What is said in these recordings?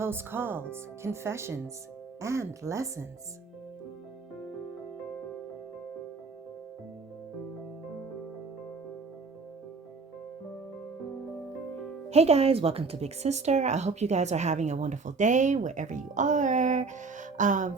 close calls, confessions, and lessons. Hey guys, welcome to Big Sister. I hope you guys are having a wonderful day wherever you are.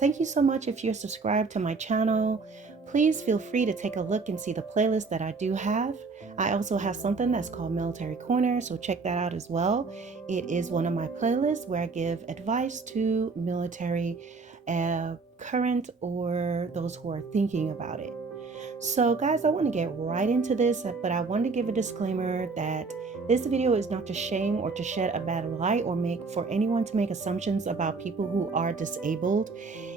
Thank you so much if you're subscribed to my channel. Please feel free to take a look and see the playlist that I do have. I also have something that's called Military Corner, so check that out as well. It is one of my playlists where I give advice to military, current, or those who are thinking about it. So guys, I want to get right into this, but I want to give a disclaimer that this video is not to shame or to shed a bad light or make for anyone to make assumptions about people who are disabled.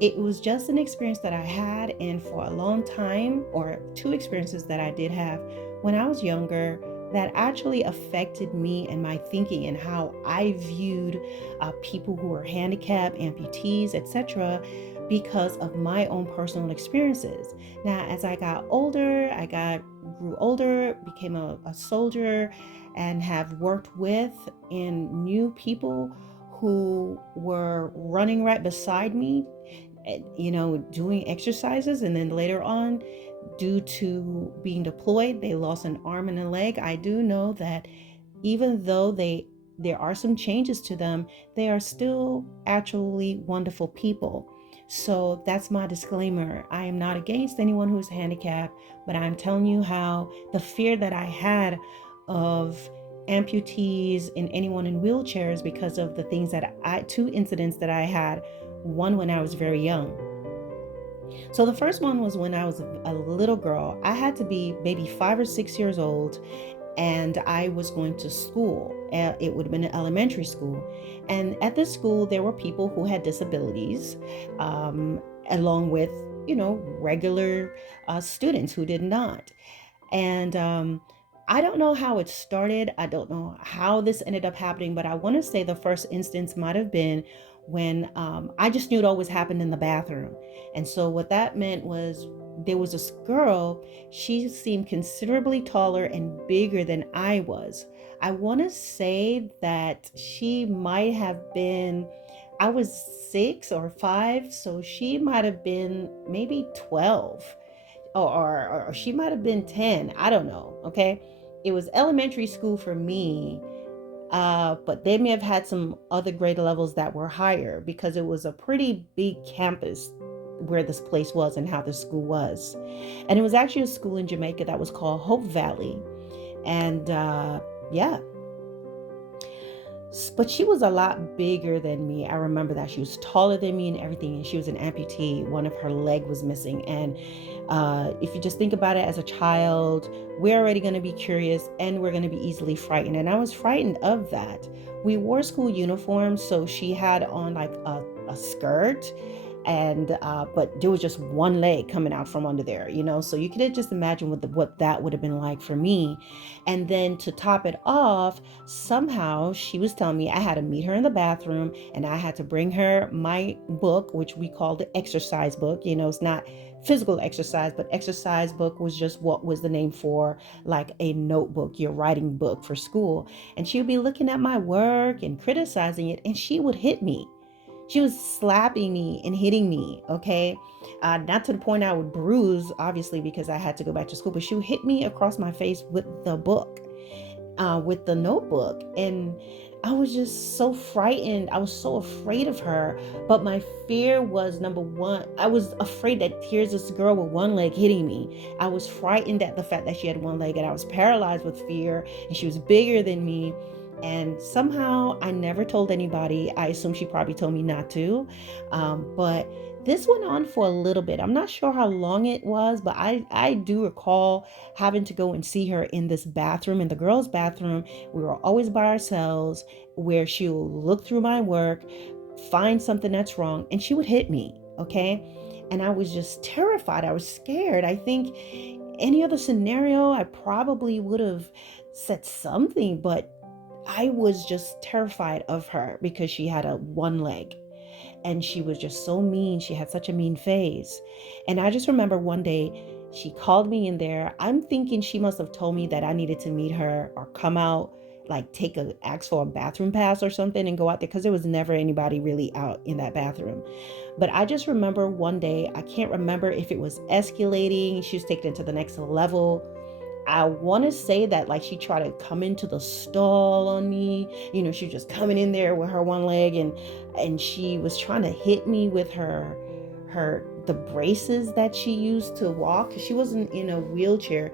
It was just an experience that I had, and for a long time, or two experiences that I did have when I was younger, that actually affected me and my thinking and how I viewed people who were handicapped, amputees, etc., because of my own personal experiences. Now, as I got older, grew older, became a soldier, and have worked with and knew people who were running right beside me, doing exercises, and then later on, due to being deployed, they lost an arm and a leg. I do know that even though there are some changes to them, they are still actually wonderful people. So that's my disclaimer. I am not against anyone who's handicapped, but I'm telling you how the fear that I had of amputees and anyone in wheelchairs because of the things two incidents that I had, one when I was very young. So the first one was when I was a little girl. I had to be maybe 5 or 6 years old, and I was going to school. It would have been an elementary school. And at this school, there were people who had disabilities, along with, regular students who did not. And I don't know how it started. I don't know how this ended up happening, but I want to say the first instance might have been when I just knew it always happened in the bathroom. And so what that meant was there was this girl. She seemed considerably taller and bigger than I was. I want to say that she might have been, I was 6 or 5, so she might have been maybe 12, or she might have been 10. I don't know. Okay. It was elementary school for me. But they may have had some other grade levels that were higher because it was a pretty big campus where this place was and how the school was. And it was actually a school in Jamaica that was called Hope Valley. And yeah, but she was a lot bigger than me. I remember that she was taller than me and everything, and she was an amputee. One of her leg was missing. And if you just think about it as a child, we're already going to be curious and we're going to be easily frightened. And I was frightened of that. We wore school uniforms, so she had on like a skirt, and but there was just one leg coming out from under there, so you could just imagine what that would have been like for me. And then to top it off, somehow she was telling me I had to meet her in the bathroom, and I had to bring her my book, which we call the exercise book. It's not physical exercise, but exercise book was just what was the name for like a notebook, your writing book for school. And she would be looking at my work and criticizing it, and she would hit me. She was slapping me and hitting me, okay? Not to the point I would bruise, obviously, because I had to go back to school, but she would hit me across my face with the book, with the notebook. And I was just so frightened. I was so afraid of her. But my fear was, number one, I was afraid that here's this girl with one leg hitting me. I was frightened at the fact that she had one leg, and I was paralyzed with fear, and she was bigger than me. And somehow I never told anybody. I assume she probably told me not to. But this went on for a little bit. I'm not sure how long it was, but I do recall having to go and see her in this bathroom, in the girls' bathroom. We were always by ourselves, where she would look through my work, find something that's wrong, and she would hit me. Okay. And I was just terrified. I was scared. I think any other scenario, I probably would have said something, but I was just terrified of her because she had a one leg, and she was just so mean. She had such a mean face. And I just remember one day she called me in there. I'm thinking she must have told me that I needed to meet her or come out like ask for a bathroom pass or something and go out there, because there was never anybody really out in that bathroom. But I just remember one day, I can't remember if it was escalating, she was taken it to the next level. I want to say that like she tried to come into the stall on me. She was just coming in there with her one leg, and she was trying to hit me with the braces that she used to walk. She wasn't in a wheelchair.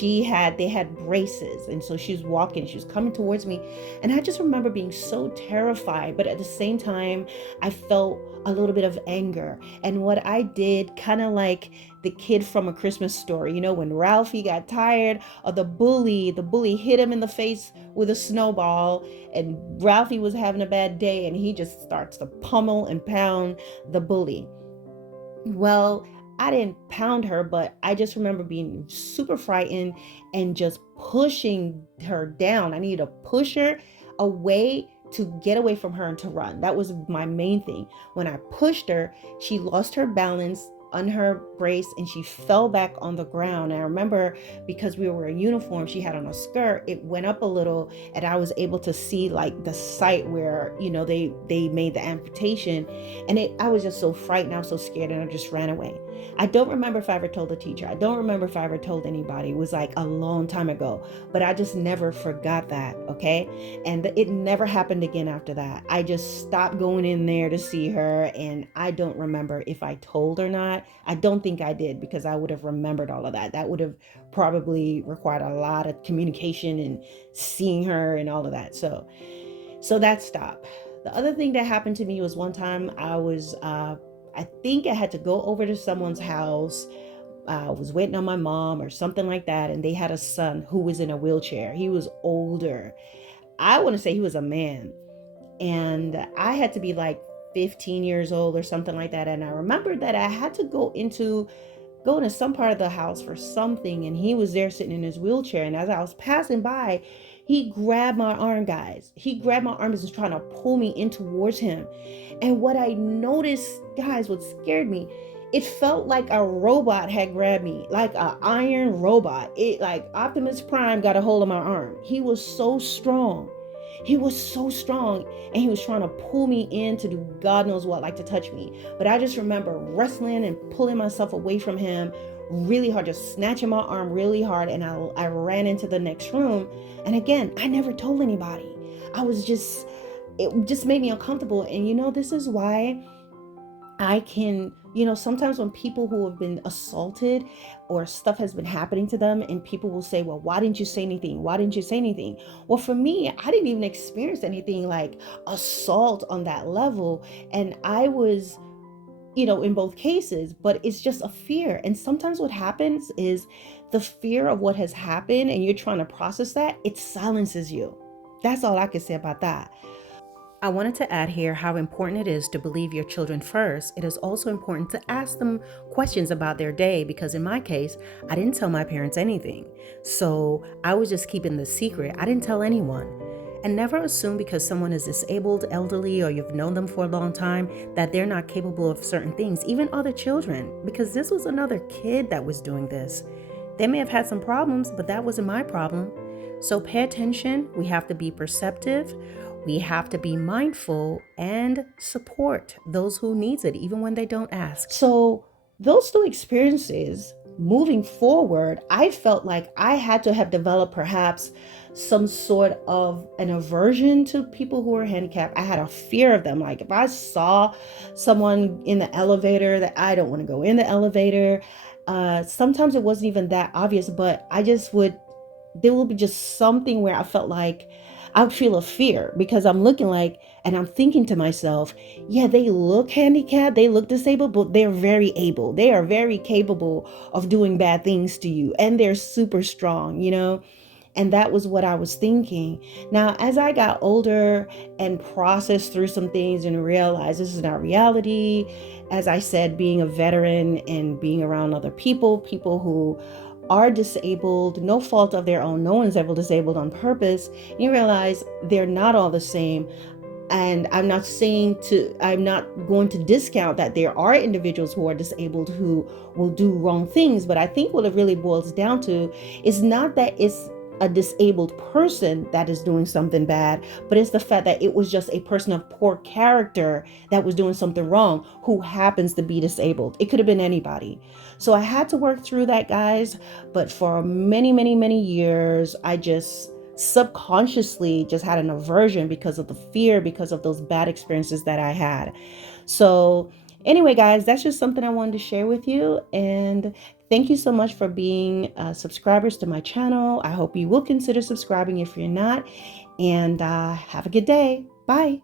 They had braces, and so she was coming towards me, and I just remember being so terrified, but at the same time I felt a little bit of anger. And what I did, kind of like the kid from A Christmas Story, when Ralphie got tired of the bully hit him in the face with a snowball, and Ralphie was having a bad day, and he just starts to pummel and pound the bully. Well, I didn't pound her, but I just remember being super frightened and just pushing her down. I needed to push her away to get away from her and to run. That was my main thing. When I pushed her, she lost her balance on her brace and she fell back on the ground. And I remember, because we were in uniform, she had on a skirt, it went up a little, and I was able to see like the site where they made the amputation. And I was just so frightened, I was so scared, and I just ran away. I don't remember if I ever told the teacher. I don't remember if I ever told anybody. It was like a long time ago, but I just never forgot that. Okay. And it never happened again after that. I just stopped going in there to see her, and I don't remember if I told or not. I don't think I did, because I would have remembered all of that. That would have probably required a lot of communication and seeing her and all of that. So that stopped. The other thing that happened to me was one time I think I had to go over to someone's house. I was waiting on my mom or something like that, and they had a son who was in a wheelchair. He was older. I want to say he was a man, and I had to be like 15 years old or something like that. And I remembered that I had to go into some part of the house for something, and he was there sitting in his wheelchair. And as I was passing by, he grabbed my arm, guys. He grabbed my arm and was trying to pull me in towards him. And what I noticed, guys, what scared me, it felt like a robot had grabbed me, like an iron robot. It like Optimus Prime got a hold of my arm. He was so strong. He was so strong, and he was trying to pull me in to do God knows what, like to touch me. But I just remember wrestling and pulling myself away from him really hard, just snatching my arm really hard, and I ran into the next room. And again, I never told anybody. It just made me uncomfortable. And this is why I can, sometimes when people who have been assaulted or stuff has been happening to them, and people will say, well, why didn't you say anything? Why didn't you say anything? Well, for me, I didn't even experience anything like assault on that level. And I was, in both cases, but it's just a fear. And sometimes what happens is the fear of what has happened, and you're trying to process that, it silences you. That's all I can say about that. I wanted to add here how important it is to believe your children first. It is also important to ask them questions about their day, because in my case, I didn't tell my parents anything. So I was just keeping the secret. I didn't tell anyone. And never assume because someone is disabled, elderly, or you've known them for a long time that they're not capable of certain things, even other children, because this was another kid that was doing this. They may have had some problems, but that wasn't my problem. So pay attention. We have to be perceptive. We have to be mindful and support those who needs it, even when they don't ask. So those two experiences, moving forward, I felt like I had to have developed perhaps some sort of an aversion to people who are handicapped. I had a fear of them. Like if I saw someone in the elevator, that I don't want to go in the elevator. Sometimes it wasn't even that obvious, but there will be just something where I felt like I would feel a fear, because I'm looking like, and I'm thinking to myself, yeah, they look handicapped, they look disabled, but they're very able. They are very capable of doing bad things to you, and they're super strong. And that was what I was thinking. Now, as I got older and processed through some things and realized this is not reality, as I said, being a veteran and being around other people who are disabled, no fault of their own, no one's ever disabled on purpose, you realize they're not all the same. And I'm not going to discount that there are individuals who are disabled who will do wrong things. But I think what it really boils down to is not that it's a disabled person that is doing something bad, but it's the fact that it was just a person of poor character that was doing something wrong who happens to be disabled. It could have been anybody. So I had to work through that, guys. But for many, many, many years, I just subconsciously just had an aversion because of the fear, because of those bad experiences that I had. So anyway, guys, that's just something I wanted to share with you. And thank you so much for being subscribers to my channel. I hope you will consider subscribing if you're not. And have a good day. Bye.